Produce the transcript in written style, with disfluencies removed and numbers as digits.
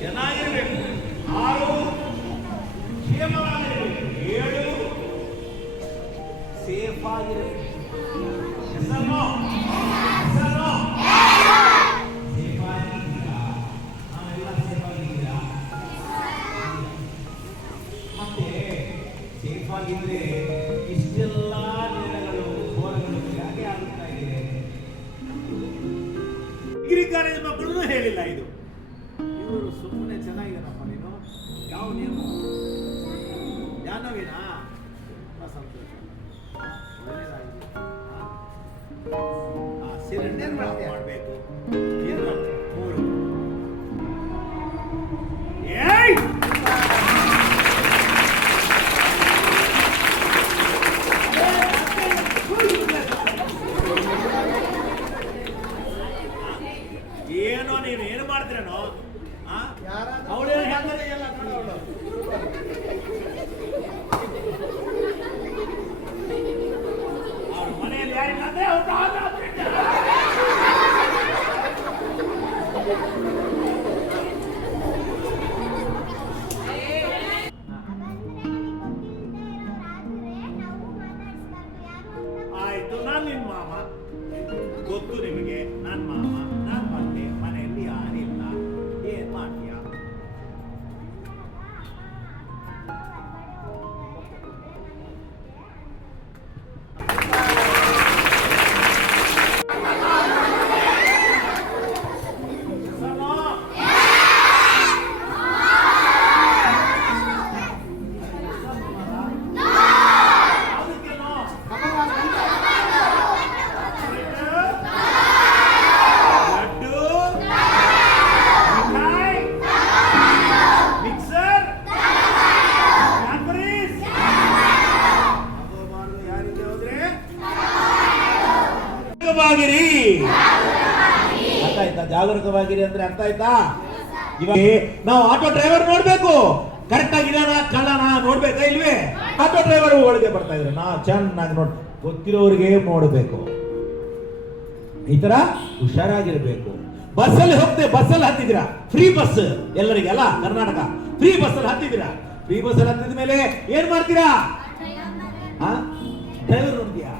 ಚೆನ್ನಾಗಿರ್ಬೇಕು. 6 ಕ್ಷೇಮವಾಗಿರ್ಬೇಕು. 7 ಸೇಫ್ ಆಗಿರ್ಬೇಕು. ಹೆಸರು ಸೇಫ್ ಆಗಿದ್ದೀರಾ? ನಾವೆಲ್ಲ ಸೇಫ್ ಆಗಿದ್ದೀರಾ? ಮತ್ತೆ ಸೇಫ್ ಆಗಿದ್ರೆ ಇಷ್ಟೆಲ್ಲ ನೇರಗಳು ಘೋರಗಳು ಯಾಕೆ ಆಗುತ್ತಾ ಇದೆ? ಡಿಗ್ರಿ ಕಾಲೇಜ್ ಮಕ್ಕಳು ಹೇಳಿಲ್ಲ ಇದು. ಇವರು ಸುಮ್ಮನೆ ಚೆನ್ನಾಗಿದ್ದಾರಪ್ಪ. ನೀನು ಯಾವ ನೀವು ಜ್ಞಾನವೇನಾ? ತುಂಬಾ ಸಂತೋಷ. ಒಳ್ಳೆಯದಾಗಿದೆ. ಸಿಲಿಂಡರ್ ಮಾಡಬೇಕು. ಏನು ಮಾಡ್ತೀವಿ? 3 ಏನೋ ನೀನು ಏನು ಮಾಡ್ತೀರೇನೋ? ಅವಳು ಹೆಂಗದೆ ಎಲ್ಲ ನೋಡೋಳು. ಅವ್ರ ಮನೆಯಲ್ಲಿ ಯಾರಿಲ್ಲ ಅಂದ್ರೆ ಆಯ್ತು. ನಾನು ನಿನ್ನ ಮಾಮ, ಗೊತ್ತು ನಿಮಗೆ. ನನ್ನ ಮಾಮ, ನಾನು ಬಂದೆ, ಮನೆಯಲ್ಲಿ ಯಾರಿಲ್ಲ, ಏನ್ ಮಾಡ್ತೀಯ? ಅರ್ಥ ಆಯ್ತಾ? ಜಾಗರೂಕವಾಗಿರಿ ಅಂದ್ರೆ ಅರ್ಥ ಆಯ್ತಾ? ಇವಾಗ ನಾವು ಆಟೋ ಡ್ರೈವರ್ ನೋಡ್ಬೇಕು, ಕರೆಕ್ಟ್ ಆಗಿದಾನ ಕಳ್ಳನ ನೋಡ್ಬೇಕಾ ಇಲ್ವೇ? ಆಟೋ ಡ್ರೈವರ್ ಒಳಗೆ ಬರ್ತಾ ಇದ್ರೆ ನಾ ಚೆನ್ನಾಗಿ ಗೊತ್ತಿರೋರಿಗೆ ನೋಡ್ಬೇಕು. ಈ ತರ ಹುಷಾರಾಗಿರ್ಬೇಕು. ಬಸ್ಸಲ್ಲಿ ಹೋಗ್ತೇವೆ, ಬಸ್ಸಲ್ಲಿ ಹತ್ತಿದ್ದೀರಾ, ಫ್ರೀ ಬಸ್ ಎಲ್ಲರಿಗೆ ಅಲ್ಲ ಕರ್ನಾಟಕ, ಫ್ರೀ ಬಸ್ಸಲ್ಲಿ ಹತ್ತಿದ್ದೀರಾ. ಫ್ರೀ ಬಸ್ಸಲ್ಲಿ ಹತ್ತಿದ ಮೇಲೆ ಏನ್ ಮಾಡ್ತೀರಾ? ಡ್ರೈವರ್ ನೋಡ್ತೀಯಾ?